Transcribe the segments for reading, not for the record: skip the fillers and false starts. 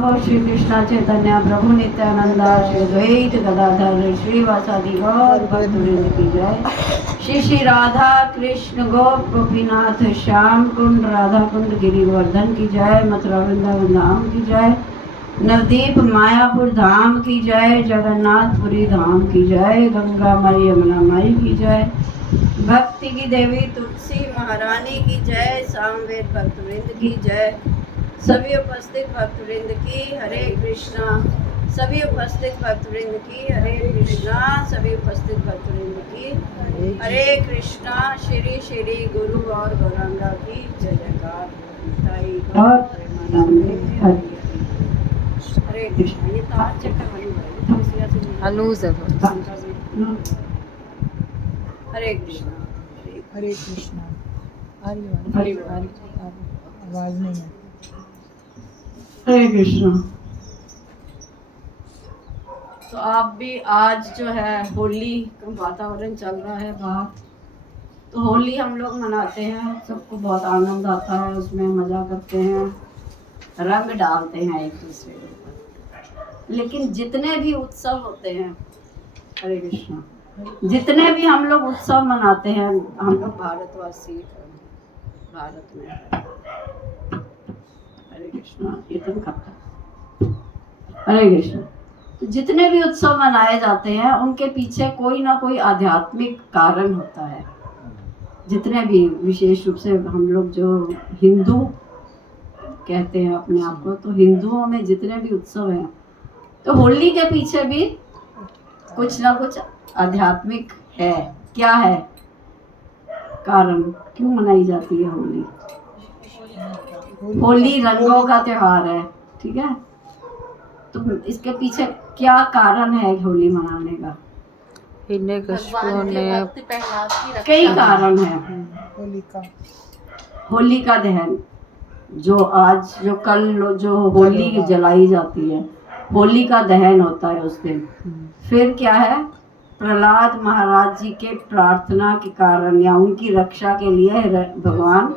श्री कृष्ण चैतन्य प्रभु नित्यानंद श्री द्वैत गदाधर श्रीवासादि गौर भक्तवृंद की जय। श्री श्री राधा कृष्ण गोप गोपीनाथ श्याम कुंड राधा कुंड गिरिवर्धन की जय। मथुरा वृंदावन धाम की जय। नवदीप मायापुर धाम की जय। जगन्नाथपुरी धाम की जय। गंगा माई यमुना माई की जय। भक्ति की देवी तुलसी महारानी की जय। सामवेद भक्तवृंद की जय। सभी उपस्थित भक्तवृंद की हरे कृष्णा। सभी उपस्थित भक्तवृंद की हरे कृष्णा। सभी उपस्थित भक्तवृंद की हरे कृष्णा। श्री श्री गुरु और गौरांगा की जय जयकार। हरे कृष्णा। ये तार चक्कर बनी हरे कृष्णा। हरे कृष्णा। हरे आवाज नहीं है। हरे कृष्णा। तो आप भी आज जो है होली का वातावरण चल रहा है बाहर, तो होली हम लोग मनाते हैं, सबको बहुत आनंद आता है, उसमें मज़ा करते हैं, रंग डालते हैं एक दूसरे के ऊपर। लेकिन जितने भी उत्सव होते हैं, हरे कृष्णा, जितने भी हम लोग उत्सव मनाते हैं, हम लोग भारतवासी भारत में, हरे कृष्णा, कीर्तन करता, हरे कृष्णा, तो जितने भी उत्सव मनाए जाते हैं उनके पीछे कोई ना कोई आध्यात्मिक कारण होता है। जितने भी, विशेष रूप से हम लोग जो हिंदू कहते हैं अपने आप को, तो हिंदुओं में जितने भी उत्सव हैं, तो होली के पीछे भी कुछ ना कुछ आध्यात्मिक है। क्या है कारण, क्यों मनाई जाती है होली? होली रंगों का त्योहार है, ठीक है। तो इसके पीछे क्या कारण है होली मनाने का? कई कारण है। होली का दहन, जो आज जो कल जो होली जलाई जाती है, होली का दहन होता है उस दिन। फिर क्या है, प्रहलाद महाराज जी के प्रार्थना के कारण या उनकी रक्षा के लिए भगवान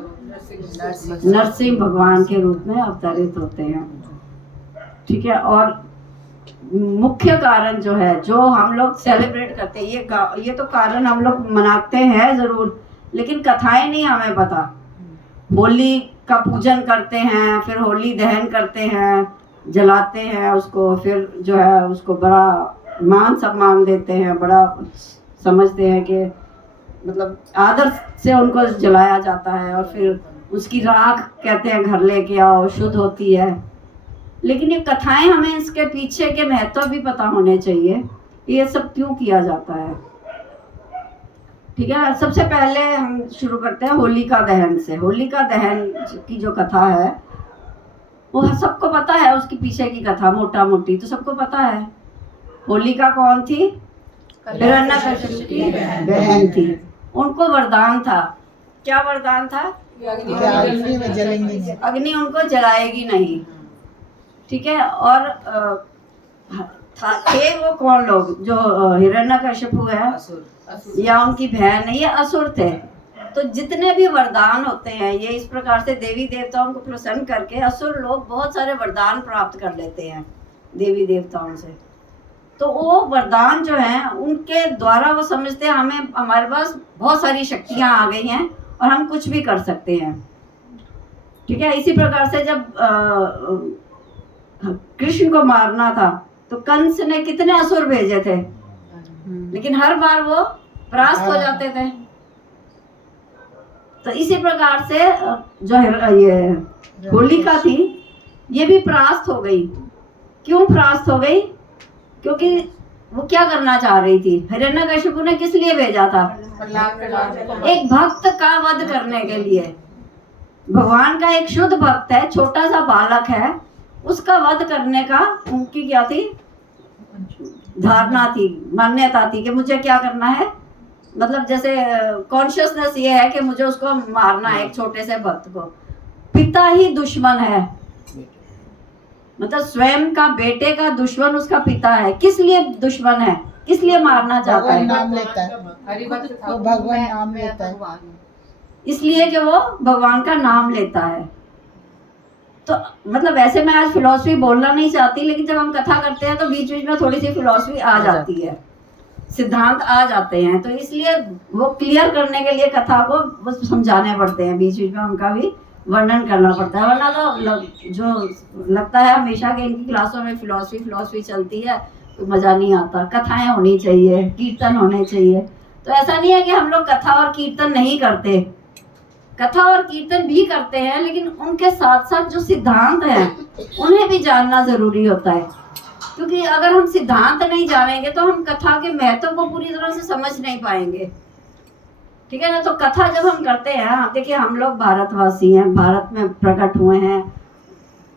नरसिंह भगवान के रूप में अवतरित होते हैं, ठीक है। और मुख्य कारण जो है, जो हम लोग सेलिब्रेट करते हैं, ये तो कारण हम लोग मनाते हैं जरूर, लेकिन कथाएं नहीं हमें पता। होली का पूजन करते हैं, फिर होली दहन करते हैं, जलाते हैं उसको, फिर जो है उसको बड़ा मान सम्मान देते हैं, बड़ा समझते हैं कि मतलब आदर से उनको जलाया जाता है, और फिर उसकी राख कहते हैं घर लेके आओ, शुद्ध होती है। लेकिन ये कथाएं, हमें इसके पीछे के महत्व भी पता होने चाहिए, ये सब क्यों किया जाता है, ठीक है। सबसे पहले हम शुरू करते हैं होली का दहन से। होली का दहन की जो कथा है वो सबको पता है, उसके पीछे की कथा मोटा मोटी तो सबको पता है। होलिका कौन थी? हिरण्यकश्यप की बहन थी। उनको वरदान था, क्या वरदान था? अग्नि में जलेंगी नहीं, अग्नि उनको जलाएगी नहीं, ठीक है। और थे वो कौन लोग? जो हिरण्यकश्यप है या उनकी बहन है, ये असुर थे। तो जितने भी वरदान होते हैं, ये इस प्रकार से देवी देवताओं को प्रसन्न करके असुर लोग बहुत सारे वरदान प्राप्त कर लेते हैं देवी देवताओं से। तो वो वरदान जो हैं, उनके द्वारा वो समझते हैं हमें, हमारे पास बहुत सारी शक्तियां आ गई हैं और हम कुछ भी कर सकते हैं, ठीक है। इसी प्रकार से जब कृष्ण को मारना था तो कंस ने कितने असुर भेजे थे, लेकिन हर बार वो परास्त हो जाते थे। तो इसी प्रकार से जो ये होलिका थी, ये भी परास्त हो गई। क्यों परास्त हो गई? क्योंकि वो क्या करना चाह रही थी? हिरण्यकश्यप ने किस लिए भेजा था? एक भक्त का वध करने के लिए। भगवान का एक शुद्ध भक्त है, छोटा सा बालक है, उसका वध करने का उनकी क्या थी? धारणा थी, मान्यता थी कि मुझे क्या करना है, मतलब जैसे कॉन्शियसनेस ये है कि मुझे उसको मारना है, एक छोटे से भक्त को। पिता ही दुश्मन है, मतलब स्वयं का बेटे का दुश्मन उसका पिता है। किस लिए दुश्मन है? किस लिए मारना चाहता है? नाम लेता है, वो भगवान नाम लेता है, इसलिए कि वो भगवान का नाम लेता है, तो मतलब वैसे मैं आज फिलॉसफी बोलना नहीं चाहती, लेकिन जब हम कथा करते हैं तो बीच बीच में थोड़ी सी फिलॉसफी आ जाती है, सिद्धांत आ जाते हैं, तो इसलिए वो क्लियर करने के लिए कथा को बस समझाने पड़ते हैं, बीच बीच में उनका भी वर्णन करना पड़ता है। वरना तो जो लगता है हमेशा कि इनकी क्लासों में फिलॉसफी चलती है, तो मज़ा नहीं आता। कथाएं होनी चाहिए, कीर्तन होने चाहिए। तो ऐसा नहीं है कि हम लोग कथा और कीर्तन नहीं करते, कथा और कीर्तन भी करते हैं, लेकिन उनके साथ साथ जो सिद्धांत हैं उन्हें भी जानना ज़रूरी होता है, क्योंकि अगर हम सिद्धांत नहीं जानेंगे तो हम कथा के महत्व को पूरी तरह से समझ नहीं पाएंगे, ठीक है ना। तो कथा जब हम करते हैं, देखिए हम लोग भारतवासी हैं, भारत में प्रकट हुए हैं,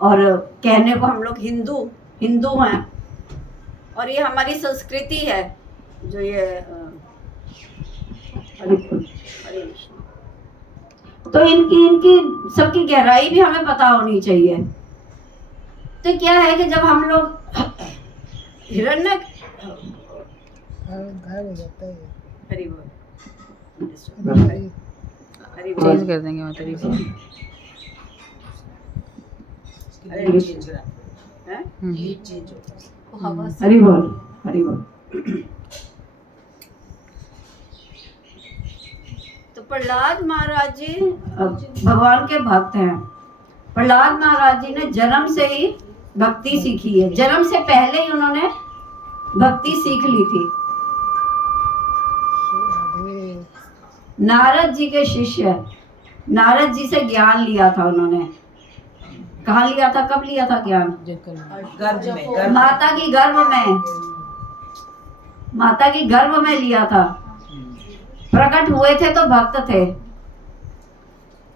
और कहने को हम लोग हिंदू हैं, और ये हमारी संस्कृति है, जो ये हरे कृष्ण। तो इनकी सबकी गहराई भी हमें पता होनी चाहिए। तो क्या है कि जब हम लोग हिरण्य गायब हो जाता है। हरि बोल, चेंज कर देंगे माता जी। हरि बोल। तो प्रहलाद महाराज जी भगवान के भक्त हैं। प्रहलाद महाराज जी ने जन्म से ही भक्ति सीखी है, जन्म से पहले ही उन्होंने भक्ति सीख ली थी। नारद जी के शिष्य, नारद जी से ज्ञान लिया था उन्होंने। कहाँ लिया था, कब लिया था ज्ञान? माता की गर्भ में लिया था। प्रकट हुए थे तो भक्त थे।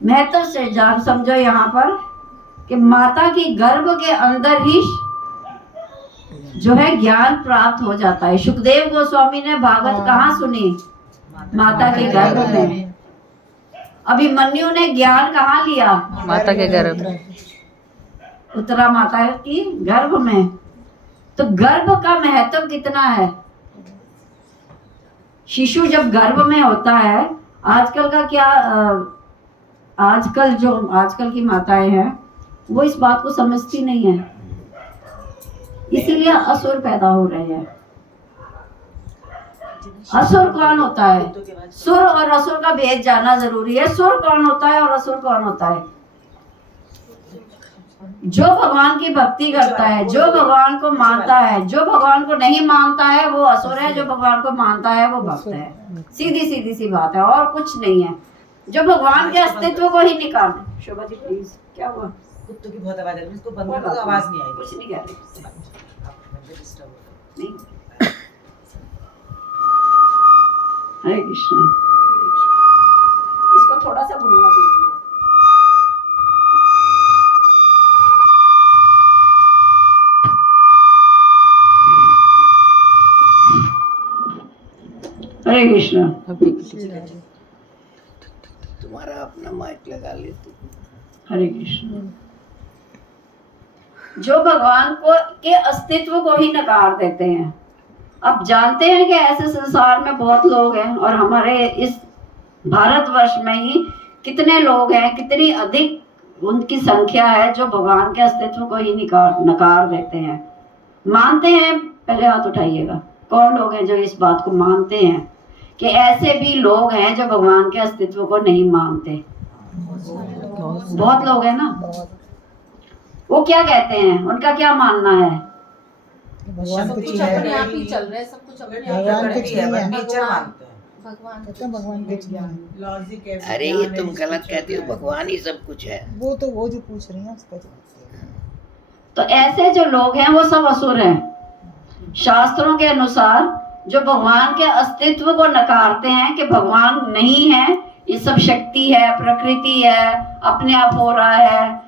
महत्व से जान समझो यहाँ पर कि माता की गर्भ के अंदर ही जो है ज्ञान प्राप्त हो जाता है। सुखदेव गोस्वामी ने भागवत कहाँ सुनी? माता के गर्भ में। अभिमन्यु ने ज्ञान कहाँ लिया? माता के गर्भ, उत्तरा माता की गर्भ में। तो गर्भ का महत्व कितना है। शिशु जब गर्भ में होता है, आजकल का क्या आजकल की माताएं हैं वो इस बात को समझती नहीं है, इसीलिए असुर पैदा हो रहे हैं। असुर कौन होता है? सुर और असुर का भेद जानना जरूरी है। सुर कौन होता है और असुर कौन होता है? जो भगवान की भक्ति करता है, जो भगवान को मानता है। जो भगवान को नहीं मानता है वो असुर है, जो भगवान को मानता है वो भक्त है। सीधी सी बात है, और कुछ नहीं है। जो भगवान के अस्तित्व को ही निकाल। शोभा जी प्लीज, क्या हुआ? कुत्तों की बहुत आवाज आ रही है, इसको बंद कर दो, आवाज नहीं आएगी। कुछ नहीं कह रही। नहीं। हरे कृष्ण। इसको थोड़ा सा भूलना दीजिए। हरे कृष्ण। तुम्हारा अपना माइक लगा ले तू। हरे कृष्ण। जो भगवान को के अस्तित्व को ही नकार देते हैं। अब जानते हैं कि ऐसे संसार में बहुत लोग हैं, और हमारे इस भारतवर्ष में ही कितने लोग हैं, कितनी अधिक उनकी संख्या है जो भगवान के अस्तित्व को ही नकार देते हैं। मानते हैं? पहले हाथ उठाइएगा। कौन लोग हैं जो इस बात को मानते हैं कि ऐसे भी लोग हैं जो भगवान के अस्तित्व को नहीं मानते? बहुत लोग हैं ना। वो क्या कहते हैं, उनका क्या मानना है? भगवान सब कुछ कुछ है, अपने आप ही चल रहा है, सब कुछ अपने आप भगवान कुछ नहीं है। नेचर मानते हैं। भगवान कहते हैं भगवान कुछ नहीं है। लॉजिक है। अरे ये तुम गलत कहती हो, भगवान ही सब कुछ है। वो जो पूछ रही है उसका जवाब दे। तो ऐसे जो लोग हैं वो सब असुर हैं। शास्त्रों के अनुसार जो भगवान के अस्तित्व को नकारते हैं कि भगवान नहीं है, ये सब शक्ति है, प्रकृति है, अपने आप हो रहा है,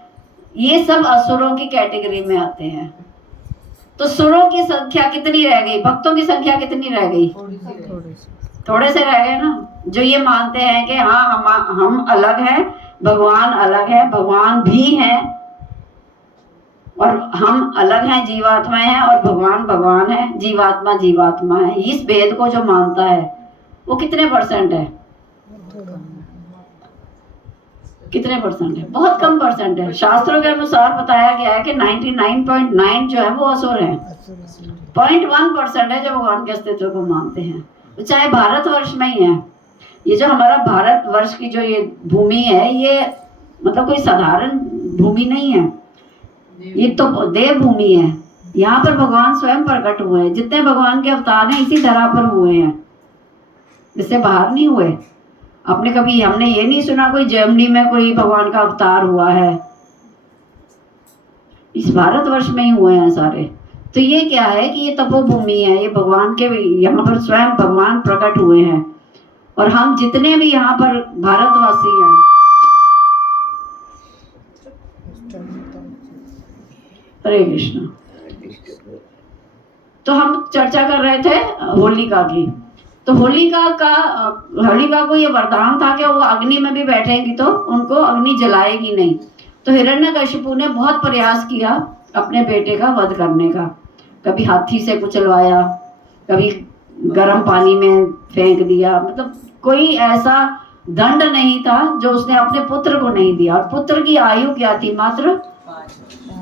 ये सब असुरों की कैटेगरी में आते हैं। तो सुरों की संख्या कितनी रह गई? भक्तों की संख्या कितनी रह गई? थोड़े से रह गए ना, जो ये मानते हैं कि हाँ हम अलग हैं, भगवान अलग है, भगवान भी हैं, और हम अलग हैं, जीवात्माएं हैं, और भगवान है, जीवात्मा है। इस भेद को जो मानता है वो कितने % है? कितने परसेंट है? बहुत कम परसेंट है। शास्त्रों के अनुसार बताया गया है कि 99.9 जो है वो असुर हैं। 0.1% है जो भगवान के अस्तित्व को मानते हैं। तो चाहे भारतवर्ष में ही है, ये जो हमारा भारतवर्ष की जो ये भूमि है, ये मतलब कोई साधारण भूमि नहीं है, ये तो देव भूमि है। यहाँ पर भगवान स्वयं प्रकट हुए हैं। जितने भगवान के अवतार हैं इसी धरा पर हुए हैं, इससे बाहर नहीं हुए। आपने कभी, हमने ये नहीं सुना कोई जर्मनी में कोई भगवान का अवतार हुआ है, इस भारतवर्ष में ही हुए हैं सारे। तो ये क्या है कि ये तपोभूमि है, ये भगवान के, यहाँ पर स्वयं भगवान प्रकट हुए हैं। और हम जितने भी यहाँ पर भारतवासी हैं, हरे कृष्ण। तो हम चर्चा कर रहे थे होलिका की। तो होलिका को ये वरदान था कि वो अग्नि में भी बैठेंगी तो उनको अग्नि जलाएगी नहीं। तो हिरण्यकशिपु ने बहुत प्रयास किया अपने बेटे का वध करने का। कभी हाथी से कुचलवाया, कभी गर्म पानी में फेंक दिया, मतलब कोई ऐसा दंड नहीं था जो उसने अपने पुत्र को नहीं दिया। और पुत्र की आयु क्या थी? मात्र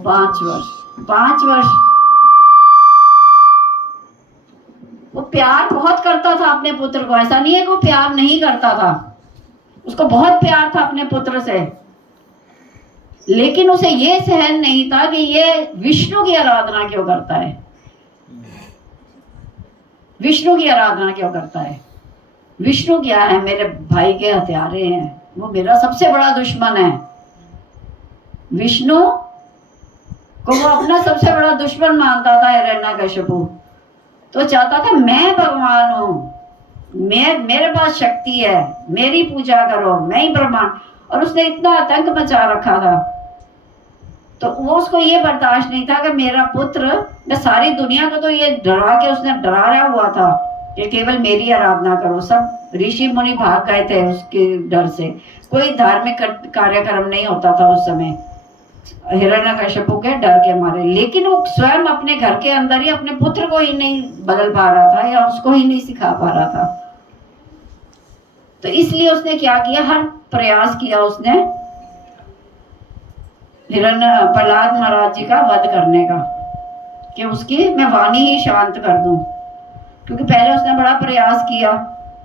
5 वर्ष। 5 वर्ष। वो प्यार बहुत करता था अपने पुत्र को, ऐसा नहीं है कि वो प्यार नहीं करता था, उसको बहुत प्यार था अपने पुत्र से। लेकिन उसे ये सहन नहीं था कि ये विष्णु की आराधना क्यों करता है, विष्णु की आराधना क्यों करता है। विष्णु क्या है? मेरे भाई के हत्यारे हैं, वो मेरा सबसे बड़ा दुश्मन है। विष्णु को वो अपना सबसे बड़ा दुश्मन मानता था हिरण्यकशिपु। तो चाहता था मैं भगवान हूं, मेरे पास शक्ति है, मेरी पूजा करो, मैं ही ब्रह्मांड। और उसने इतना आतंक मचा रखा था, तो वो उसको ये बर्दाश्त नहीं था कि मेरा पुत्र, मैं सारी दुनिया को तो ये डरा के उसने डराया हुआ था कि केवल मेरी आराधना करो। सब ऋषि मुनि भाग गए थे उसके डर से, कोई धार्मिक कार्यक्रम नहीं होता था उस समय हिरण्यकशिपु के डर के मारे। लेकिन वो स्वयं अपने घर के अंदर ही अपने पुत्र को ही नहीं बदल पा रहा था या उसको ही नहीं सिखा पा रहा था। तो इसलिए उसने क्या किया, हर प्रयास किया उसने प्रहलाद महाराज जी का वध करने का, कि उसकी मैं वाणी ही शांत कर दूं। क्योंकि पहले उसने बड़ा प्रयास किया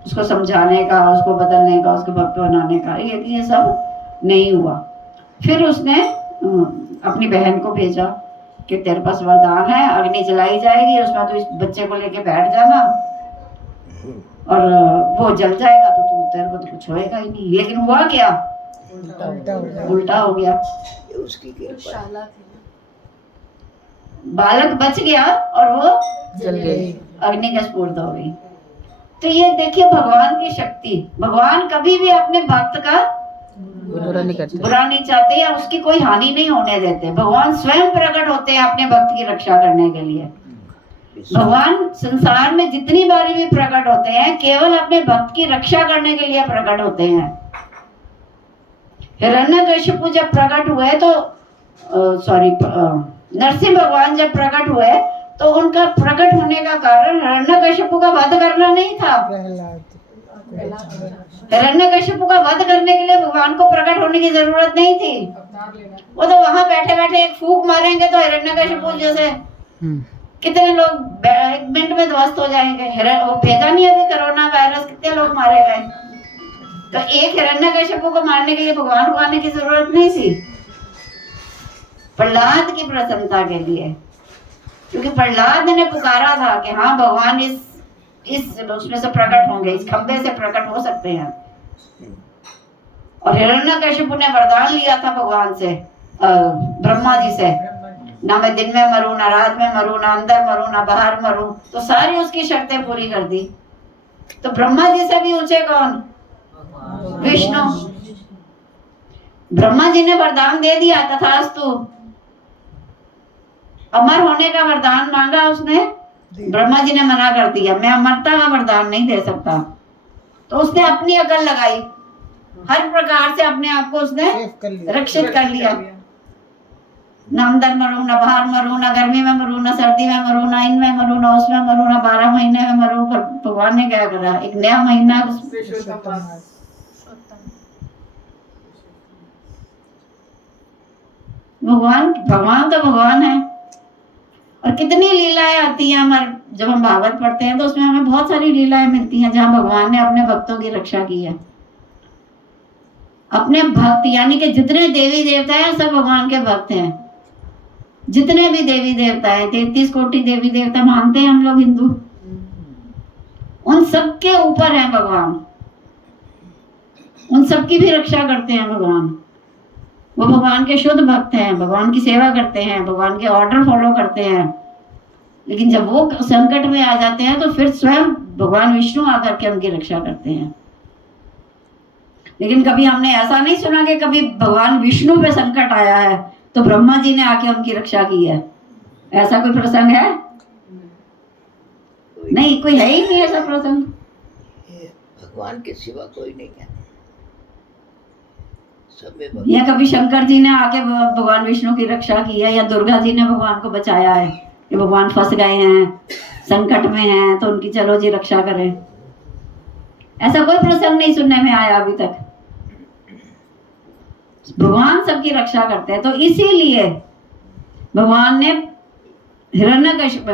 उसको समझाने का, उसको बदलने का, उसको भक्त बनाने का, ये सब नहीं हुआ। फिर उसने अपनी बहन को भेजा कि तेरे पास वरदान है, अग्नि जलाई जाएगी, उसमें तो इस बच्चे को लेके बैठ जाना और वो जल जाएगा तो तेरे को तो कुछ होएगा ही नहीं। लेकिन हुआ क्या? उल्टा हो गया। उसकी कृपा। बालक बच गया और वो जल गई, अग्नि का स्फूर्त हो गई। तो ये देखिए भगवान की शक्ति। भगवान कभी भी अपने भक्त का बुरा नहीं करते, बुरा नहीं चाहते या उसकी कोई हानि नहीं होने देते। भगवान स्वयं प्रकट होते हैं अपने भक्त की रक्षा करने के लिए। भगवान संसार में जितनी बारी भी प्रकट होते हैं केवल अपने भक्त की रक्षा करने के लिए प्रकट होते हैं। हिरण्यकशिपु जब प्रकट हुए तो नरसिंह भगवान जब प्रकट हुए तो उनका प्रकट होने का कारण हिरण्यकशिपु का वध करना नहीं था। हिरण्यकशिपु का वध करने के लिए भगवान को प्रकट होने की जरूरत नहीं थी। वो तो वहां बैठे बैठे एक फूंक मारेंगे तो हिरण्यकशिपु जैसे कितने लोग 1 मिनट में ध्वस्त हो जाएंगे। वो भेजा नहीं अभी कोरोना वायरस, कितने लोग मारे गए। तो एक हिरण्यकशिपु को मारने के लिए भगवान को आने की जरूरत नहीं थी, प्रहलाद की प्रसन्नता के लिए। क्योंकि प्रहलाद ने पुकारा था कि हाँ भगवान इस उसमें से प्रकट होंगे, इस खंबे से प्रकट हो सकते हैं। और हिरण्यकशिपु ने वरदान लिया था भगवान से, ब्रह्मा जी से, ना मैं दिन में मरूं, ना रात में मरूं, ना अंदर मरूं, ना बाहर मरूं। तो सारी उसकी शर्तें पूरी कर दी। तो ब्रह्मा जी से भी ऊंचे कौन? विष्णु। ब्रह्मा जी ने वरदान दे दिया, तथास्तु। अमर होने का वरदान मांगा उसने, ब्रह्मा जी ने मना कर दिया, मैं अमरता का वरदान नहीं दे सकता। तो उसने अपनी अकल लगाई, हर प्रकार से अपने आप को उसने रक्षित कर लिया। ना अंदर मरूं, ना बाहर मरूं, ना गर्मी में मरूं, ना सर्दी में मरूं, ना इनमें मरूं, ना उसमें मरूं, ना 12 महीने में मरूं। पर भगवान ने क्या करा, एक नया महीना भगवान भगवान तो भगवान है। और कितनी लीलाएं आती हैं हमारे, जब हम भागवत पढ़ते हैं तो उसमें हमें बहुत सारी लीलाएं मिलती हैं जहाँ भगवान ने अपने भक्तों की रक्षा की है। अपने भक्त यानी कि जितने देवी देवता हैं सब भगवान के भक्त हैं। जितने भी देवी देवता हैं, 33 कोटि देवी देवता मानते हैं हम लोग हिंदू, उन सबके ऊपर है भगवान, उन सबकी भी रक्षा करते हैं भगवान। वो भगवान के शुद्ध भक्त हैं, भगवान की सेवा करते हैं, भगवान के ऑर्डर फॉलो करते हैं। लेकिन जब वो संकट में आ जाते हैं तो फिर स्वयं भगवान विष्णु आकर के उनकी रक्षा करते हैं। लेकिन कभी हमने ऐसा नहीं सुना कि कभी भगवान विष्णु पे संकट आया है तो ब्रह्मा जी ने आके उनकी रक्षा की है। ऐसा कोई प्रसंग है? नहीं, कोई है ही नहीं ऐसा प्रसंग। ये भगवान के सिवा कोई नहीं है, सब में या कभी शंकर जी ने आके भगवान विष्णु की रक्षा की है, या दुर्गा जी ने भगवान को बचाया है कि भगवान फंस गए हैं, संकट में हैं तो उनकी चलो जी रक्षा करें। ऐसा कोई प्रसंग नहीं सुनने में आया अभी तक। भगवान सबकी रक्षा करते हैं। तो इसीलिए भगवान ने हिरण्यकशिप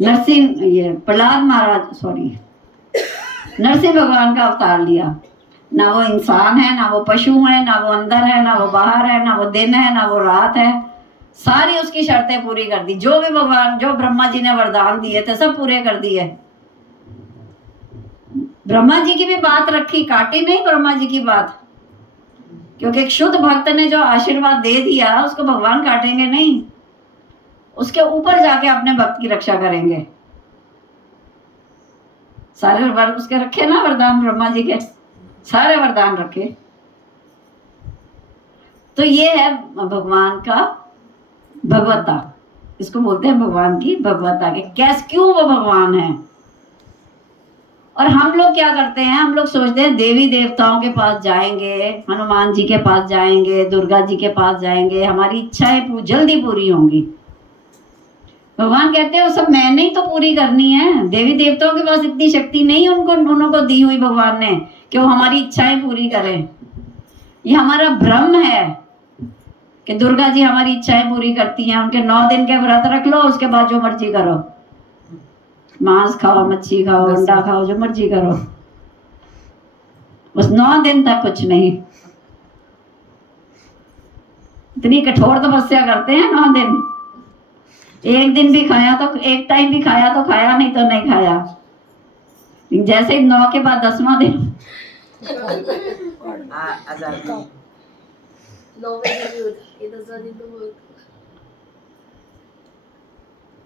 नरसिंह ये प्रहलाद महाराज नरसिंह भगवान का अवतार लिया। ना वो इंसान है, ना वो पशु है, ना वो अंदर है, ना वो बाहर है, ना वो दिन है, ना वो रात है। सारी उसकी शर्तें पूरी कर दी। जो भी भगवान, जो ब्रह्मा जी ने वरदान दिए थे सब पूरे कर दिए। ब्रह्मा जी की भी बात रखी, काटी नहीं ब्रह्मा जी की बात, क्योंकि एक शुद्ध भक्त ने जो आशीर्वाद दे दिया उसको भगवान काटेंगे नहीं, उसके ऊपर जाके अपने भक्त की रक्षा करेंगे। सारे वर उसके रखे ना, वरदान ब्रह्मा जी के सारे वरदान रखे। तो ये है भगवान का भगवत्ता, इसको बोलते हैं भगवान की भगवत्ता के कैसे, क्यों वो भगवान है। और हम लोग क्या करते हैं, हम लोग सोचते हैं देवी देवताओं के पास जाएंगे, हनुमान जी के पास जाएंगे, दुर्गा जी के पास जाएंगे, हमारी इच्छाएं जल्दी पूरी होंगी। भगवान कहते हैं वो सब मैंने ही तो पूरी करनी है। देवी देवताओं के पास इतनी शक्ति नहीं उनको दी हुई भगवान ने कि वो हमारी इच्छाएं पूरी करें। ये हमारा भ्रम है कि दुर्गा जी हमारी इच्छाएं पूरी करती हैं। उनके 9 दिन के व्रत रख लो, उसके बाद जो मर्जी करो, मांस खाओ, मच्छी खाओ, अंडा खाओ, जो मर्जी करो, बस 9 दिन तक कुछ नहीं। इतनी कठोर तपस्या करते हैं 9 दिन। एक दिन भी खाया तो, एक टाइम भी खाया तो खाया, नहीं तो नहीं खाया। जैसे ही 9 के बाद 10वां दिन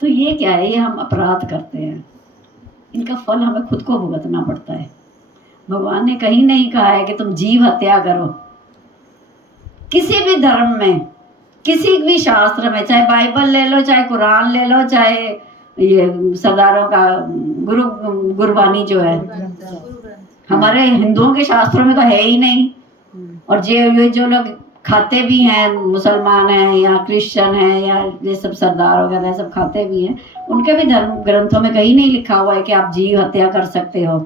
तो ये क्या है, ये हम अपराध करते हैं, इनका फल हमें खुद को भुगतना पड़ता है। भगवान ने कहीं नहीं कहा है कि तुम जीव हत्या करो। किसी भी धर्म में, किसी भी शास्त्र में, चाहे बाइबल ले लो, चाहे कुरान ले लो, चाहे ये सरदारों का गुरबानी जो है, हमारे हिंदुओं के शास्त्रों में तो है ही नहीं। और जो लोग खाते भी हैं, मुसलमान हैं या क्रिश्चियन हैं या ये सब सरदार वगैरह सब खाते भी हैं, उनके भी धर्म ग्रंथों में कहीं नहीं लिखा हुआ है कि आप जीव हत्या कर सकते हो।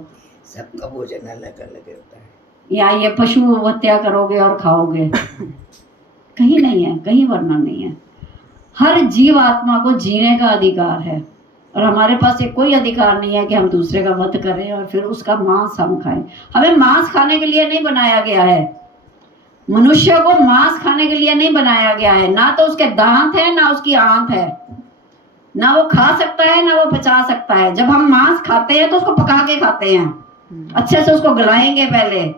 सबका भोजन अलग अलग होता है, या ये पशु हत्या करोगे और खाओगे, कहीं नहीं है, कहीं वर्णन नहीं है। हर जीव आत्मा को जीने का अधिकार है और हमारे पास ये कोई अधिकार नहीं है कि हम दूसरे का वध करें और फिर उसका मांस हम खाएं। हमें मांस खाने के लिए नहीं बनाया गया है। मनुष्य को मांस खाने के लिए नहीं बनाया गया है। ना तो उसके दांत है, ना उसकी आंत है, ना वो खा सकता है, ना वो पचा सकता है। जब हम मांस खाते हैं तो उसको पका के खाते हैं, अच्छे से उसको गलाएंगे, पहले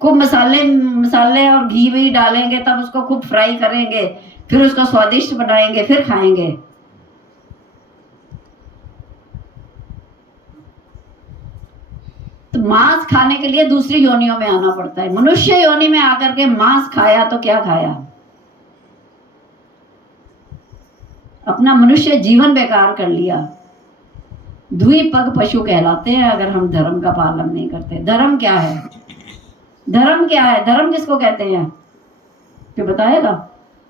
खूब मसाले और घी भी डालेंगे, तब उसको खूब फ्राई करेंगे, फिर उसको स्वादिष्ट बनाएंगे, फिर खाएंगे। तो मांस खाने के लिए दूसरी योनियों में आना पड़ता है। मनुष्य योनि में आकर के मांस खाया तो क्या खाया, अपना मनुष्य जीवन बेकार कर लिया। द्विपग पशु कहलाते हैं अगर हम धर्म का पालन नहीं करते। धर्म क्या है, धर्म क्या है, धर्म किसको कहते हैं, क्या बताएगा?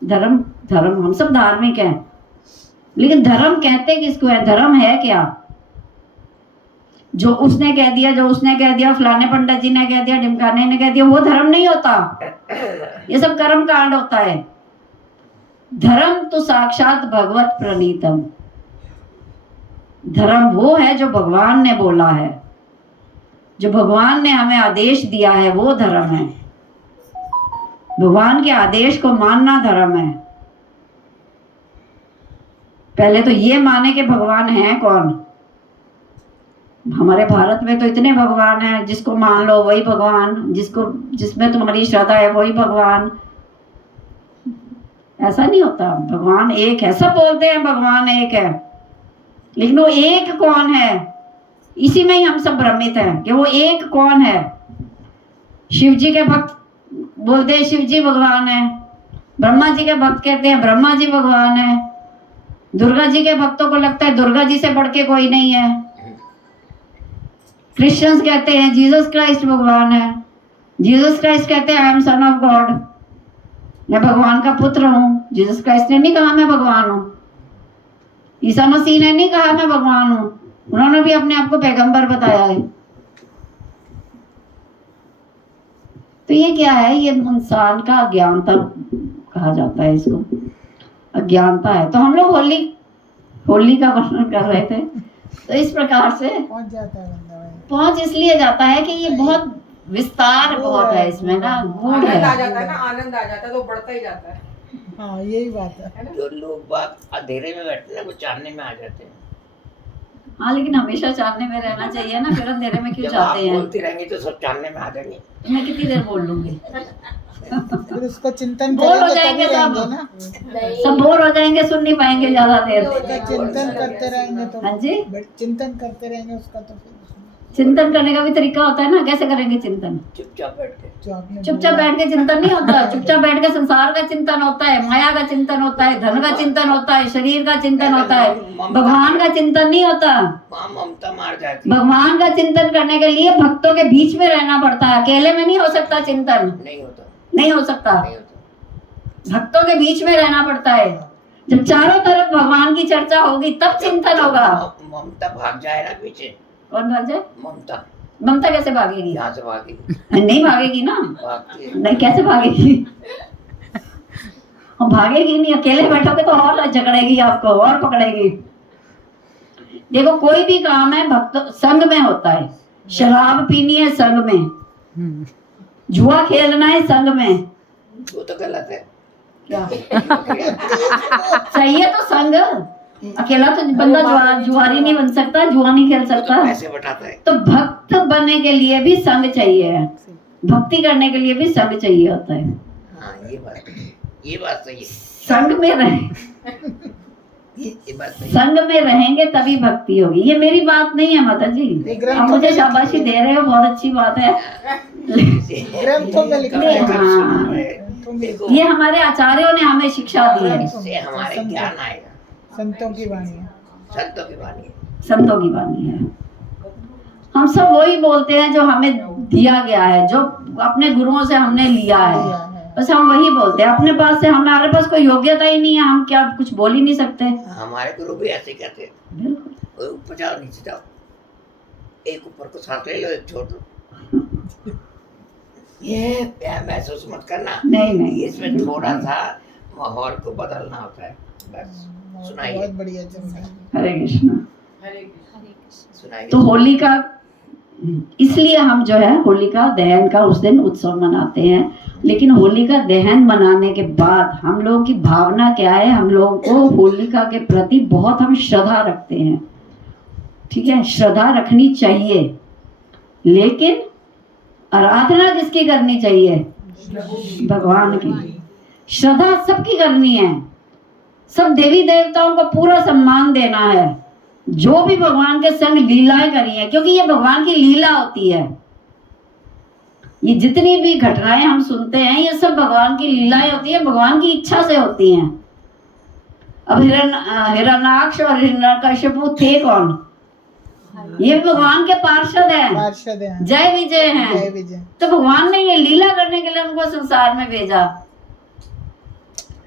धर्म हम सब धार्मिक हैं, लेकिन धर्म कहते किसको है? धर्म है क्या? जो उसने कह दिया, जो उसने कह दिया, फलाने पंडित जी ने कह दिया, ढिमकाने ने कह दिया, वो धर्म नहीं होता। ये सब कर्म कांड होता है। धर्म तो साक्षात भगवत प्रणीतम, धर्म वो है जो भगवान ने बोला है, जो भगवान ने हमें आदेश दिया है, वो धर्म है। भगवान के आदेश को मानना धर्म है। पहले तो ये माने कि भगवान है कौन। हमारे भारत में तो इतने भगवान हैं, जिसको मान लो वही भगवान, जिसमें तुम्हारी श्रद्धा है वही भगवान। ऐसा नहीं होता, भगवान एक है। सब बोलते हैं भगवान एक है, लेकिन वो एक कौन है, इसी में ही हम सब भ्रमित हैं कि वो एक कौन है। शिव जी के भक्त बोलते हैं शिव जी भगवान है, ब्रह्मा जी के भक्त कहते हैं ब्रह्मा जी भगवान है, दुर्गा जी के भक्तों को लगता है दुर्गा जी से बढ़ के कोई नहीं है, क्रिश्चियंस कहते हैं जीसस क्राइस्ट भगवान है, जीसस क्राइस्ट कहते हैं I am son of God, मैं भगवान का पुत्र हूँ। जीसस क्राइस्ट ने नहीं कहा मैं भगवान हूँ, ईसा मसीह ने नहीं कहा मैं भगवान हूँ, उन्होंने भी अपने आप को पैगंबर बताया है। तो ये क्या है, ये इंसान का अज्ञानता कहा जाता है, इसको अज्ञानता है। तो हम लोग होली का वर्णन कर रहे थे। तो इस प्रकार से पहुंच जाता है बंदा भाई। पहुंच इसलिए जाता है कि ये बहुत विस्तार बहुत है इसमें ना, गूढ़ आनंद आ है। जाता है ना, आनंद आ जाता है तो बढ़ता ही जाता है। हाँ यही बात है। जो लोग बात अंधेरे में बैठते हैं वो चांदने में आ जाते हैं। हाँ, लेकिन हमेशा चांदने में रहना चाहिए ना, फिर अंधेरे में क्यों जब आप जाते हैं। बोलती रहेंगे तो सब चांदने में आ जाएंगे। मैं कितनी देर बोल लूंगी, फिर उसका चिंतन बोर हो करेंगे जाएंगे तभी सब। रहेंगे ना। सब बोर हो जाएंगे, सुन नहीं पाएंगे ज्यादा देर। उसका चिंतन करते रहेंगे तो हाँ जी, चिंतन करते रहेंगे उसका तो फिर चिंतन करने का भी तरीका होता है ना। कैसे करेंगे चिंतन? चुपचाप बैठ के। जो आपने चुपचाप बैठ के चिंतन नहीं होता। चुपचाप बैठ के संसार का चिंतन होता है, माया का चिंतन होता है, धन का चिंतन होता है, शरीर का चिंतन होता है, भगवान का चिंतन नहीं होता। वहाँ ममता मार जाती है। भगवान का चिंतन करने के लिए भक्तों के बीच में रहना पड़ता है, अकेले में नहीं हो सकता चिंतन, नहीं होता, नहीं हो सकता। नहीं होता। भक्तों के बीच में रहना पड़ता है। जब चारों तरफ भगवान की चर्चा होगी तब चिंतन होगा। ममता भाग जाए ना पीछे। कौन भाग जाए? ममता ममता कैसे भागेगी? यहाँ से भागेगी। नहीं भागेगी ना, भागती है। नहीं कैसे भागेगी? हम भागेगी नहीं, अकेले बैठोगे तो और झगड़ेगी आपको और पकड़ेगी। देखो कोई भी काम है भक्त संग में होता है। शराब पीनी है संग में, जुआ खेलना है संग में। वो तो गलत है। क्या सही है? तो संग, अकेला तो बंदा जुआरी नहीं बन सकता, जुआ नहीं खेल सकता। पैसे बटाता है। तो भक्त बनने के लिए भी संग चाहिए, भक्ति करने के लिए भी संग चाहिए होता है। हाँ ये बात सही है। संग में रहे, ये बात सही है। संग में रहेंगे तभी भक्ति होगी। ये मेरी बात नहीं है माता जी, आप मुझे शाबाशी दे रहे हो, बहुत अच्छी बात है। ग्रंथों में लिखा है। हाँ, देखो, ये हमारे आचार्यों ने हमें शिक्षा दी है। इससे हमारे ज्ञान आएगा। संतों की वाणी है। संतों की वाणी है। संतों की वाणी है। हम सब वही बोलते हैं जो हमें दिया गया है, जो अपने गुरुओं से हमने लिया है, बस हम वही बोलते हैं। अपने पास से हमारे पास कोई योग्यता ही नहीं है, हम क्या कुछ बोल ही नहीं सकते। हमारे गुरु भी ऐसे कहते हैं, बिल्कुल। ऊपर जाओ नीचे जाओ, एक ऊपर को सांस ले लो, एक छोड़ लो। ये महसूस मत करना, नहीं इसमें थोड़ा सा माहौल को बदलना होता है बस। सुनाइए। बहुत बढ़िया चल रहा है। हरे कृष्ण। हरे कृष्ण। सुनाइए। तो होली का, इसलिए हम जो है होलिका दहन का उस दिन उत्सव मनाते हैं। लेकिन होलिका दहन मनाने के बाद हम लोगों की भावना क्या है? हम लोगों को होलिका के प्रति बहुत हम श्रद्धा रखते हैं, ठीक है, श्रद्धा रखनी चाहिए। लेकिन आराधना किसकी करनी चाहिए? भगवान की। श्रद्धा सबकी करनी है, सब देवी देवताओं को पूरा सम्मान देना है, जो भी भगवान के संग लीलाएं करी है, क्योंकि ये भगवान की लीला होती है। ये जितनी भी घटनाएं हम सुनते हैं ये सब भगवान की लीलाएं होती है, भगवान की इच्छा से होती हैं। अब हिरण्याक्ष और हिरण्यकशिपु थे कौन? ये भगवान के पार्षद हैं, पार्षद हैं। जय विजय जय हैं। विजय। तो भगवान ने ये लीला करने के लिए उनको संसार में भेजा।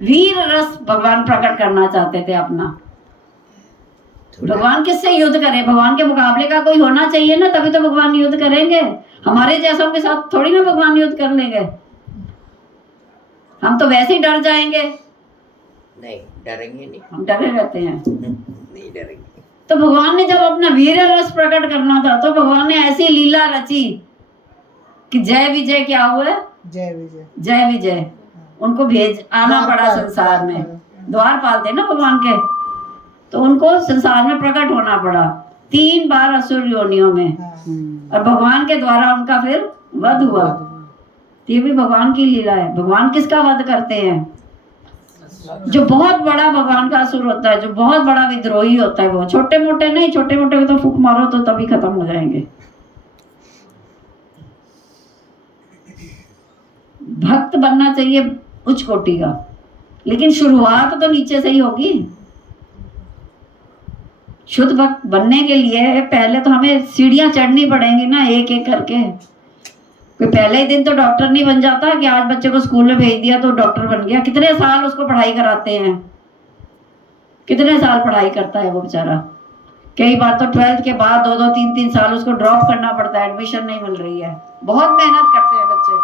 वीर रस भगवान प्रकट करना चाहते थे अपना। भगवान किससे युद्ध करे? भगवान के मुकाबले का कोई होना चाहिए ना, तभी तो भगवान युद्ध करेंगे। हमारे जैसों के साथ थोड़ी ना भगवान युद्ध कर लेंगे, हम तो वैसे ही डर जाएंगे। नहीं डरेंगे नहीं, हम डरे रहते हैं। नहीं डरेंगे। तो भगवान ने जब अपना वीर रस प्रकट करना था तो भगवान ने ऐसी लीला रची कि जय विजय क्या हुआ, जय विजय। जय विजय उनको भेज आना पड़ा संसार में। द्वारपाल थे ना भगवान के, तो उनको संसार में प्रकट होना पड़ा 3 बार असुर योनियों में, हाँ। और भगवान के द्वारा उनका फिर वध हुआ। ये भी भगवान की लीला है। भगवान किसका वध करते हैं? जो बहुत बड़ा भगवान का असुर होता है, जो बहुत बड़ा विद्रोही होता है, वो छोटे मोटे नहीं, छोटे मोटे को तो फूंक मारो तो तभी खत्म हो जाएंगे। भक्त बनना चाहिए उच्च कोटि का, लेकिन शुरुआत तो नीचे से ही होगी। शुद्ध भक्त बनने के लिए पहले तो हमें सीढ़ियां चढ़नी पड़ेंगी ना, एक एक करके। कोई पहले ही दिन तो डॉक्टर नहीं बन जाता कि आज बच्चे को स्कूल में भेज दिया तो डॉक्टर बन गया। कितने साल उसको पढ़ाई कराते हैं, कितने साल पढ़ाई करता है वो बेचारा। कई बार तो 12th के बाद 2-2, 3-3 साल उसको ड्रॉप करना पड़ता है, एडमिशन नहीं मिल रही है। बहुत मेहनत करते हैं बच्चे,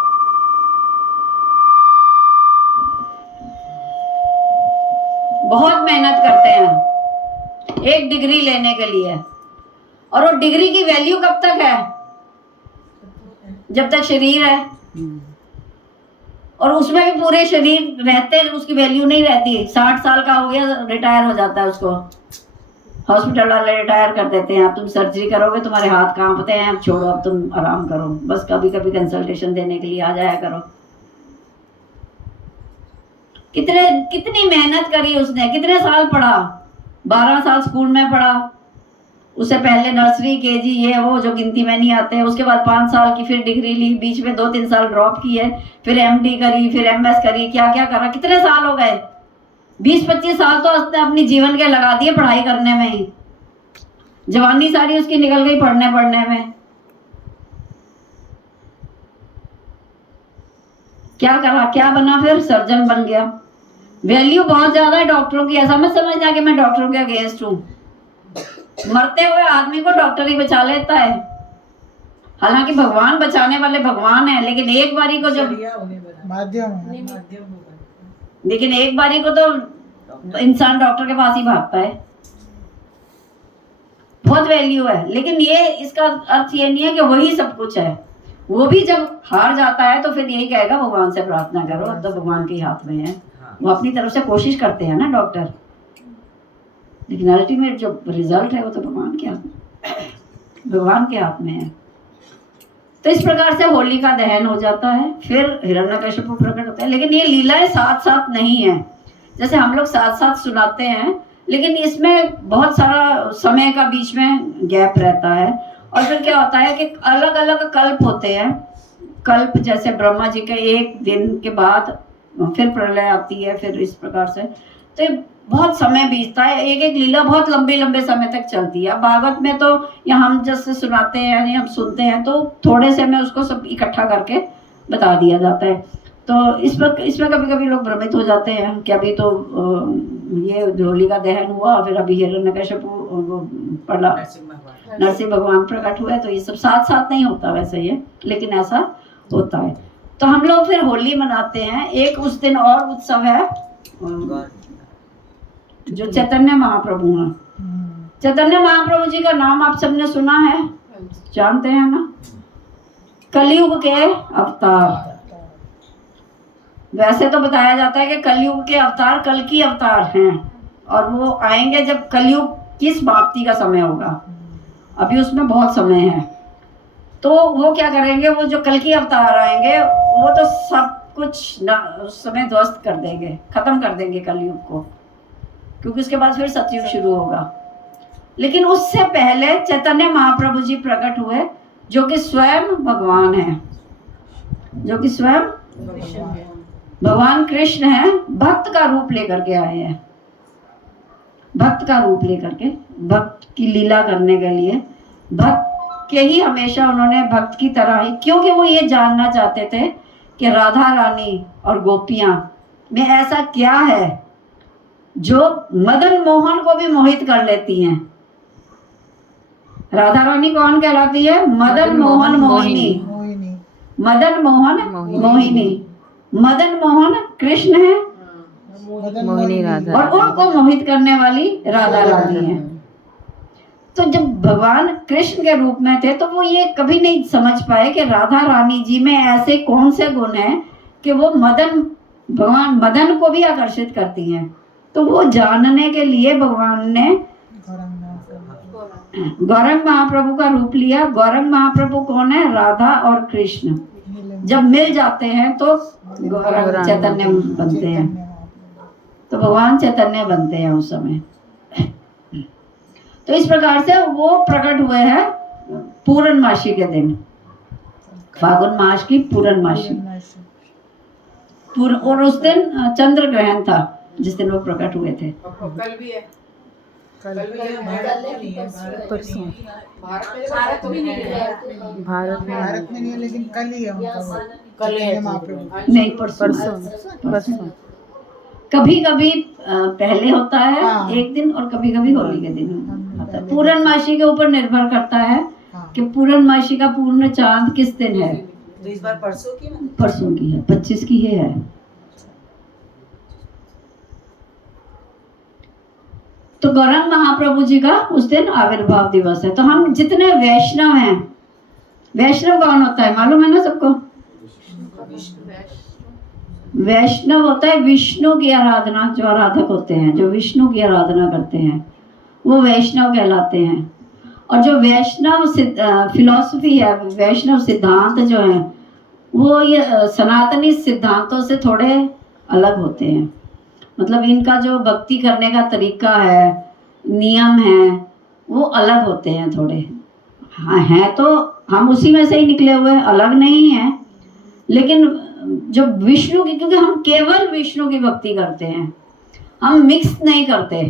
बहुत मेहनत करते हैं एक डिग्री लेने के लिए। और वो डिग्री की वैल्यू कब तक है? जब तक शरीर है, और उसमें भी पूरे शरीर रहते उसकी वैल्यू नहीं रहती। 60 साल का हो गया रिटायर हो जाता है, उसको हॉस्पिटल वाले रिटायर कर देते हैं। अब तुम सर्जरी करोगे, तुम्हारे हाथ कांपते हैं, अब छोड़ो, अब तुम आराम करो, बस कभी कभी कंसल्टेशन देने के लिए आ जाया करो। कितनी मेहनत करी उसने, कितने साल पढ़ा? 12 साल स्कूल में पढ़ा, उससे पहले नर्सरी, केजी, ये वो जो गिनती में नहीं आते। उसके बाद 5 साल की फिर डिग्री ली, बीच में 2-3 साल ड्रॉप किए, फिर एमडी करी, फिर एमएस करी, क्या क्या करा। कितने साल हो गए? 20-25 साल तो उसने अपनी जीवन के लगा दिए पढ़ाई करने में ही। जवानी सारी उसकी निकल गई पढ़ने में। क्या करा, क्या बना? फिर सर्जन बन गया। वैल्यू बहुत ज्यादा है डॉक्टरों की। ऐसा मत समझना कि मैं डॉक्टरों के अगेंस्ट हूँ। मरते हुए आदमी को डॉक्टर ही बचा लेता है। हालांकि भगवान बचाने वाले भगवान है, लेकिन एक बारी को जब माध्यम लेकिन एक बारी को तो इंसान डॉक्टर के पास ही भागता है। बहुत वैल्यू है, लेकिन ये इसका अर्थ ये नहीं है कि वही सब कुछ है। वो भी जब हार जाता है तो फिर यही कहेगा भगवान से प्रार्थना करो, अब तो भगवान के हाथ में है। वो अपनी तरफ से कोशिश करते हैं ना डॉक्टर, लेकिन अल्टीमेट जो रिजल्ट है वो तो भगवान के हाथ में, भगवान के हाथ में है। तो इस प्रकार से होली का दहन हो जाता है, फिर हिरण्यकश्यप प्रकट होता है। लेकिन ये लीलाएं साथ साथ नहीं है। जैसे हम लोग साथ साथ सुनाते हैं, लेकिन इसमें बहुत सारा समय का बीच में गैप रहता है। और फिर क्या होता है कि अलग अलग कल्प होते हैं। कल्प जैसे ब्रह्मा जी के एक दिन के बाद फिर प्रलय आती है, फिर इस प्रकार से तो ये बहुत समय बीतता है। एक एक लीला बहुत लंबे समय तक चलती है। अब भागवत में तो या हम जैसे सुनाते हैं यानी हम सुनते हैं तो थोड़े से में उसको सब इकट्ठा करके बता दिया जाता है। तो इसमें कभी कभी लोग भ्रमित हो जाते हैं कि अभी तो ये होली का दहन हुआ, फिर अभी हिरण्यकश्यप नरसिंह भगवान प्रकट हुए, तो ये सब साथ साथ नहीं होता वैसे ये, लेकिन ऐसा होता है। तो हम लोग फिर होली मनाते हैं। एक उस दिन और उत्सव है जो चैतन्य महाप्रभु हैं। चैतन्य महाप्रभु जी का नाम आप सबने सुना है, जानते हैं ना? कलयुग के अवतार। वैसे तो बताया जाता है कि कलयुग के अवतार कल की अवतार हैं, और वो आएंगे जब कलयुग की समाप्ति का समय होगा। अभी उसमें बहुत समय है। तो वो क्या करेंगे, वो जो कल की अवतार आएंगे वो तो सब कुछ उस समय ध्वस्त कर देंगे, खत्म कर देंगे कलयुग को, क्योंकि उसके बाद फिर सतयुग शुरू होगा। लेकिन उससे पहले चैतन्य महाप्रभु जी प्रकट हुए, जो कि स्वयं भगवान है, जो कि स्वयं भगवान कृष्ण है। भक्त का रूप लेकर के आए हैं, भक्त का रूप लेकर के, भक्त की लीला करने के लिए। भक्त के ही हमेशा उन्होंने भक्त की तरह ही, क्योंकि वो ये जानना चाहते थे कि राधा रानी और गोपियां में ऐसा क्या है जो मदन मोहन को भी मोहित कर लेती हैं। राधा रानी कौन कहलाती है? मदन मोहन मोहिनी। मदन मोहन मोहिनी। मदन मोहन कृष्ण है मोहिनी राधा और उनको मोहित करने वाली राधा रानी है। तो जब भगवान कृष्ण के रूप में थे तो वो ये कभी नहीं समझ पाए कि राधा रानी जी में ऐसे कौन से गुण हैं कि वो भगवान मदन को भी आकर्षित करती हैं। तो वो जानने के लिए भगवान ने गौरंग महाप्रभु का रूप लिया। गौरंग महाप्रभु कौन है? राधा और कृष्ण जब मिल जाते हैं तो गौरंग चैतन्य बनते हैं। तो भगवान चैतन्य बनते हैं उस समय। तो इस प्रकार से वो प्रकट हुए हैं पूर्णमासी के दिन, फागुन मास की पूर्णमासी। और उस दिन चंद्र ग्रहण था जिस दिन वो प्रकट हुए थे। कल भी है। कल कल भी है। परसों भारत में नहीं है। भारत में नहीं है, लेकिन कल ही है उनका वो। कल है। महाप्रभु नहीं, परसों परसों कभी कभी पहले होता है हाँ। एक दिन, और कभी कभी होली के दिन होता है। पूर्णमासी के ऊपर निर्भर करता है हाँ। कि पूर्णमासी का पूर्ण चांद किस दिन है। तो इस बार परसों की ना? परसों की है, 25 की ही है। तो गौरंग महाप्रभु जी का उस दिन आविर्भाव दिवस है। तो हम जितने वैष्णव हैं, वैष्णव कौन होता है मालूम है ना सबको? वैष्णव होता है विष्णु की आराधना, जो आराधक होते हैं, जो विष्णु की आराधना करते हैं, वो वैष्णव कहलाते हैं। और जो वैष्णव फिलॉसफी है, वैष्णव सिद्धांत जो है, वो ये सनातनी सिद्धांतों से थोड़े अलग होते हैं। मतलब इनका जो भक्ति करने का तरीका है, नियम है, वो अलग होते हैं थोड़े। हाँ, हैं तो हम उसी में से ही निकले हुए, अलग नहीं हैं। लेकिन जो विष्णु की, क्योंकि हम केवल विष्णु की भक्ति करते हैं, हम मिक्स नहीं करते।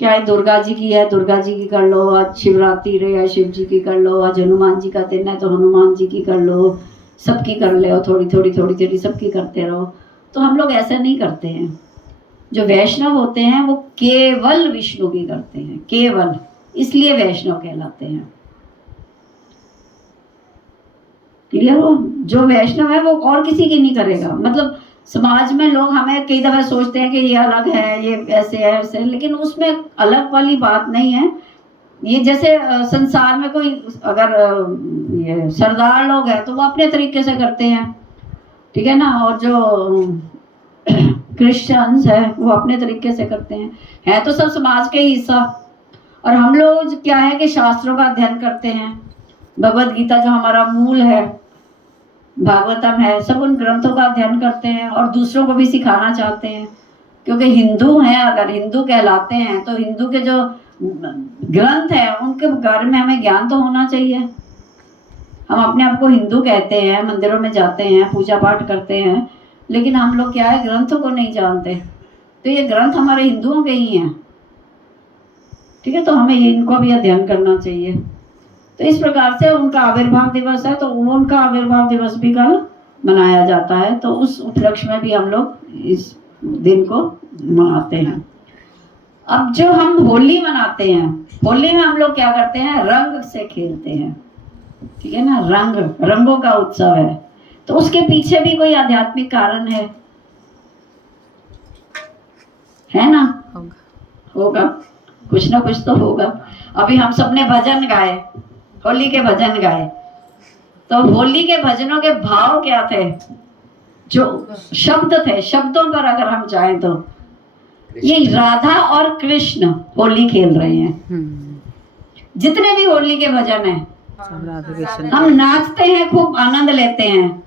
क्या दुर्गा जी की है, दुर्गा जी की कर लो, आज शिवरात्रि है, शिव जी की कर लो, आज हनुमान जी का दिन है तो हनुमान जी की कर लो, सबकी कर लो, थोड़ी थोड़ी सबकी करते रहो। तो हम लोग ऐसा नहीं करते हैं। जो वैष्णव होते हैं वो केवल विष्णु की करते हैं, केवल, इसलिए वैष्णव कहलाते हैं। क्लियर हो? जो वैष्णव है वो और किसी की नहीं करेगा। मतलब समाज में लोग हमें कई दफा सोचते हैं कि ये अलग है, ये ऐसे है ऐसे, लेकिन उसमें अलग वाली बात नहीं है। ये जैसे संसार में कोई अगर ये सरदार लोग हैं तो वो अपने तरीके से करते हैं, ठीक है ना, और जो क्रिश्चियंस है वो अपने तरीके से करते हैं। है तो सब समाज के ही हिस्सा। और हम लोग क्या है कि शास्त्रों का अध्ययन करते हैं, भगवत गीता जो हमारा मूल है, भागवतम है, सब उन ग्रंथों का अध्ययन करते हैं और दूसरों को भी सिखाना चाहते हैं। क्योंकि हिंदू हैं, अगर हिंदू कहलाते हैं तो हिंदू के जो ग्रंथ हैं उनके बारे में हमें ज्ञान तो होना चाहिए। हम अपने आप को हिंदू कहते हैं, मंदिरों में जाते हैं, पूजा पाठ करते हैं, लेकिन हम लोग क्या है, ग्रंथों को नहीं जानते। तो ये ग्रंथ हमारे हिंदुओं के ही हैं, ठीक है। तो हमें इनको भी अध्ययन करना चाहिए। तो इस प्रकार से उनका आविर्भाव दिवस है, तो उनका आविर्भाव दिवस भी कल मनाया जाता है। तो उस उपलक्ष्य में भी हम लोग इस दिन को मनाते हैं। अब जो हम होली मनाते हैं, होली में हम लोग क्या करते हैं, रंग से खेलते हैं, ठीक है ना। रंगों का उत्सव है। तो उसके पीछे भी कोई आध्यात्मिक कारण है ना? होगा, कुछ ना कुछ तो होगा। अभी हम सबने भजन गाए, होली के भजन गाए, तो होली के भजनों के भाव क्या थे, जो शब्द थे, शब्दों पर अगर हम जाएं तो ये राधा और कृष्ण होली खेल रहे हैं। जितने भी होली के भजन हैं, हम नाचते हैं, खूब आनंद लेते हैं,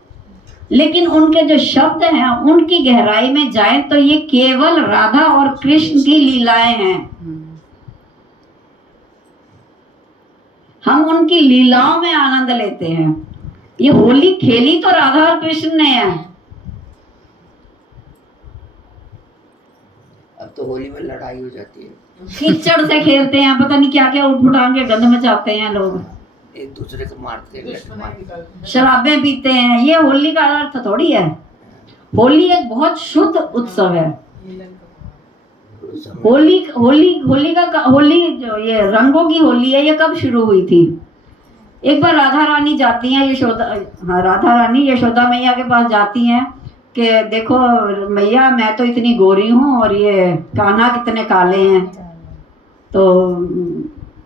लेकिन उनके जो शब्द हैं उनकी गहराई में जाए तो ये केवल राधा और कृष्ण की लीलाएं हैं। हम उनकी लीलाओं में आनंद लेते हैं। ये होली खेली तो राधा और कृष्ण ने है। अब तो होली में लड़ाई हो जाती है, कीचड़ से खेलते हैं, पता नहीं क्या क्या उठपुटांग के गंध मचाते हैं लोग, एक दूसरे को मारते हैं, शराबें पीते हैं। ये होली का अर्थ थोड़ी है। होली एक बहुत शुद्ध उत्सव है। होली जो ये रंगों की होली है, ये कब शुरू हुई थी? एक बार राधा रानी जाती हैं, राधा रानी यशोदा मैया के पास जाती हैं, कि देखो मैया मैं तो इतनी गोरी हूँ और ये कान्हा कितने काले हैं। तो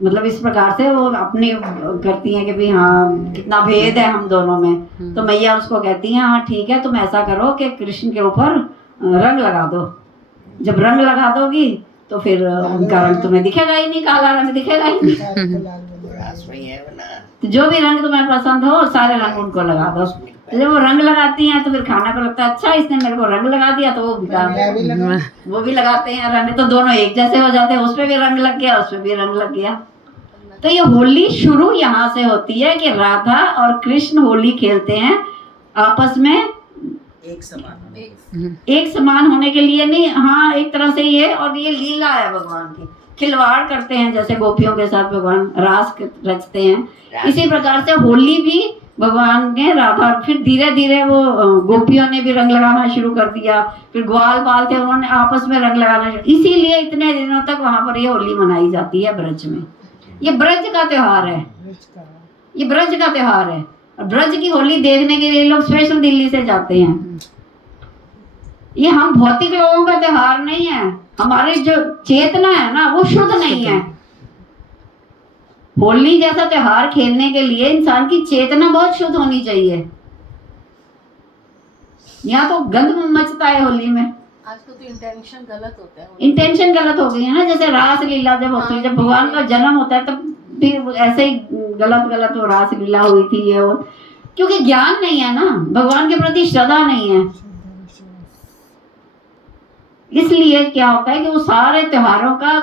मतलब इस प्रकार से वो अपनी करती हैं कि भाई हाँ कितना भेद है हम दोनों में। तो मैया उसको कहती हैं हाँ ठीक है, तुम ऐसा करो कि कृष्ण के ऊपर रंग लगा दो। जब रंग लगा दोगी तो फिर उनका रंग तुम्हें दिखेगा ही नहीं, काला रंग दिखेगा ही नहीं। सारे को लाल बना रास में ही है वो ना। तो जो भी रंग तुम्हें पसंद हो सारे रंग उनको लगा दो। तो जब वो रंग लगाती हैं तो फिर खाना को लगता है अच्छा इसने मेरे को रंग लगा दिया, तो मैं भी लगा वो भी लगाते हैं रंग, तो दोनों एक जैसे हो जाते हैं। उसपे भी रंग लग गया, उसपे भी रंग लग गया। तो ये होली शुरू यहाँ से होती है कि राधा और कृष्ण होली खेलते हैं आपस में एक समान एक समान होने के लिए नहीं, हाँ एक तरह से ये, और ये लीला है भगवान की। खिलवाड़ करते हैं जैसे गोपियों के साथ भगवान रास रचते हैं, इसी प्रकार से होली भी भगवान ने राधा, फिर धीरे धीरे वो गोपियों ने भी रंग लगाना शुरू कर दिया। फिर ग्वाल बाल थे उन्होंने आपस में रंग लगाना शुरू, इसीलिए इतने दिनों तक वहां पर ये होली मनाई जाती है ब्रज में। ये ब्रज का त्योहार है, मिर्च का ये ब्रज का त्योहार है। और ब्रज की होली देखने के लिए लोग स्पेशल दिल्ली से जाते हैं। ये हम भौतिक लोगों का त्योहार नहीं है, हमारी जो चेतना है ना वो शुद्ध नहीं है। होली जैसा त्योहार खेलने के लिए इंसान की चेतना बहुत शुद्ध होनी चाहिए। यहाँ तो गंद मचता है होली में, आजकल तो इंटेंशन गलत होता है। इंटेंशन गलत हो गई है ना। जैसे रास लीला जब होती है, जब भगवान का जन्म होता है तब भी ऐसे ही गलत वो रास लीला हुई थी ये वो, क्योंकि ज्ञान नहीं है ना, भगवान के प्रति श्रद्धा नहीं है। इसलिए क्या होता है कि वो सारे त्योहारों का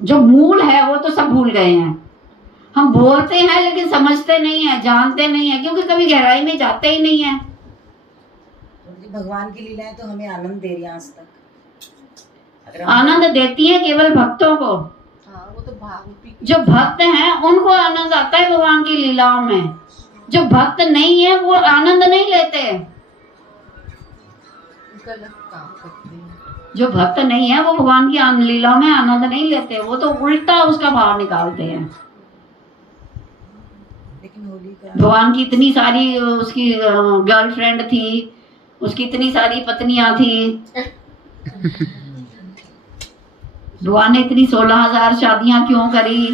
जो मूल है वो तो सब भूल गए हैं। हम बोलते हैं लेकिन समझते नहीं है, जानते नहीं है, क्योंकि कभी गहराई में जाते ही नहीं है। भगवान की लीलाएं तो हमें आनंद दे रही हैं आज तक। अगर हम आनंद देती है केवल भक्तों को। हाँ वो तो भाव जो भक्त हैं उनको आनंद आता है भगवान की लीलाओं में। जो भक्त नहीं है वो आनंद नहीं लेते। गलत काम करते हैं। जो भक्त नहीं है वो भगवान की लीलाओं में आनंद नहीं लेते, वो तो उल्टा उसका भाव निकालते हैं। लेकिन होली का भगवान की इतनी सारी उसकी गर्लफ्रेंड थी, उसकी इतनी सारी पत्नियां थी। भगवान ने इतनी 16,000 शादियां क्यों करी,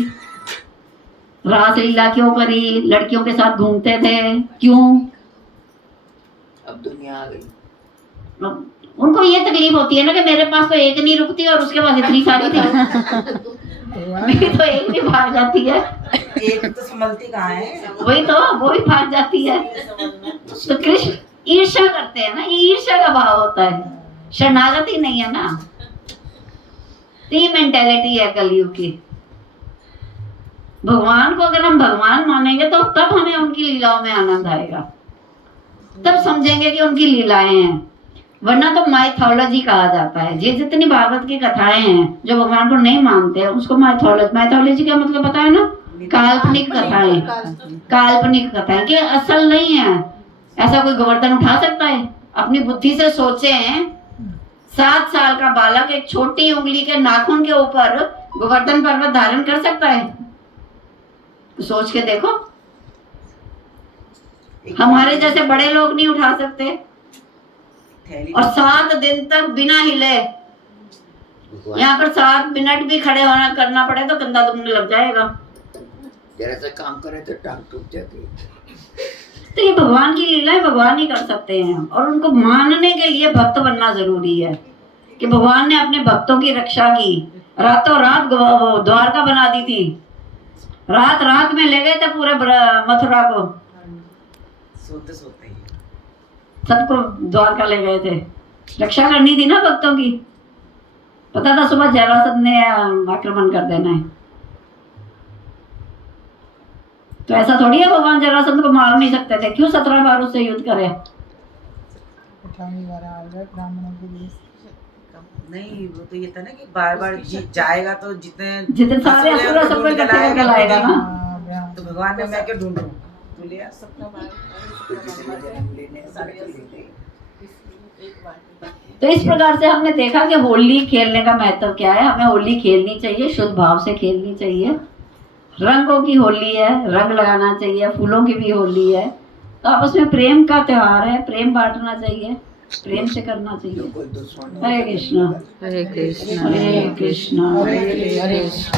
रास लीला क्यों करी, लड़कियों के साथ घूमते थे क्यों? अब दुनिया आ गई। उनको ये तकलीफ होती है ना कि मेरे पास तो एक नहीं रुकती और उसके पास इतनी सारी थी। मेरी तो एक भी भाग जाती है। एक तो संभलती कहाँ है। वही तो, वो भी भाग जाती है। तो कृष्ण ईर्ष्या करते हैं ना, ये ईर्ष्या का भाव होता है, शरणागति नहीं है ना। तो ये मेंटेलिटी है कलयुग की। भगवान को अगर हम भगवान मानेंगे तो तब हमें उनकी लीलाओं में आनंद आएगा, तब समझेंगे कि उनकी लीलाएं हैं। वरना तो माइथोलॉजी कहा जाता है। ये जितनी भागवत की कथाएं हैं जो भगवान को नहीं मानते हैं उसको माइथोलॉजी का मतलब पता है ना, काल्पनिक कथाएं, काल्पनिक कथाएं कि असल नहीं है। ऐसा कोई गोवर्धन उठा सकता है? अपनी बुद्धि से सोचे हैं, 7 साल का बालक एक छोटी उंगली के नाखून के ऊपर गोवर्धन पर्वत धारण कर सकता है? सोच के देखो। हमारे जैसे बड़े लोग नहीं उठा सकते। और 7 दिन तक बिना हिले, यहाँ पर 7 मिनट भी खड़े होना करना पड़े तो कंधा दुखने लग जाएगा। जरा सा काम करे तो टांग टूट जाती है। तो ये भगवान की लीला है, भगवान ही कर सकते हैं। और उनको मानने के लिए भक्त बनना जरूरी है कि भगवान ने अपने भक्तों की रक्षा की। रातों रात द्वारका बना दी थी, रात रात में ले गए थे पूरे मथुरा को, सोते सोते ही सबको द्वारका ले गए थे। रक्षा करनी थी ना भक्तों की। पता था सुबह जरासंध ने आक्रमण कर देना है, तो ऐसा थोड़ी है भगवान जरासंध को मार नहीं सकते थे। क्यों 17 बार उससे युद्ध करे? 18वीं बार आ गए ब्राह्मणों के लिए। नहीं, वो तो ये था ना कि बार बार जीत जाएगा तो जितने सारे असुर हैं, सबको इकट्ठे करके लाएगा ना। हाँ, तो भगवान ने मैं क्यों ढूंढूं, तू ले आ सबका बार। तो इस प्रकार से हमने देखा कि होली खेलने का महत्व क्या है। हमें होली खेलनी चाहिए, शुद्ध भाव से खेलनी चाहिए। रंगों की होली है, रंग लगाना चाहिए। फूलों की भी होली है, तो आपस में प्रेम का त्योहार है, प्रेम बांटना चाहिए। प्रेम से करना चाहिए। कोई दुश्मन हरे कृष्णा हरे कृष्णा हरे कृष्णा हरे कृष्णा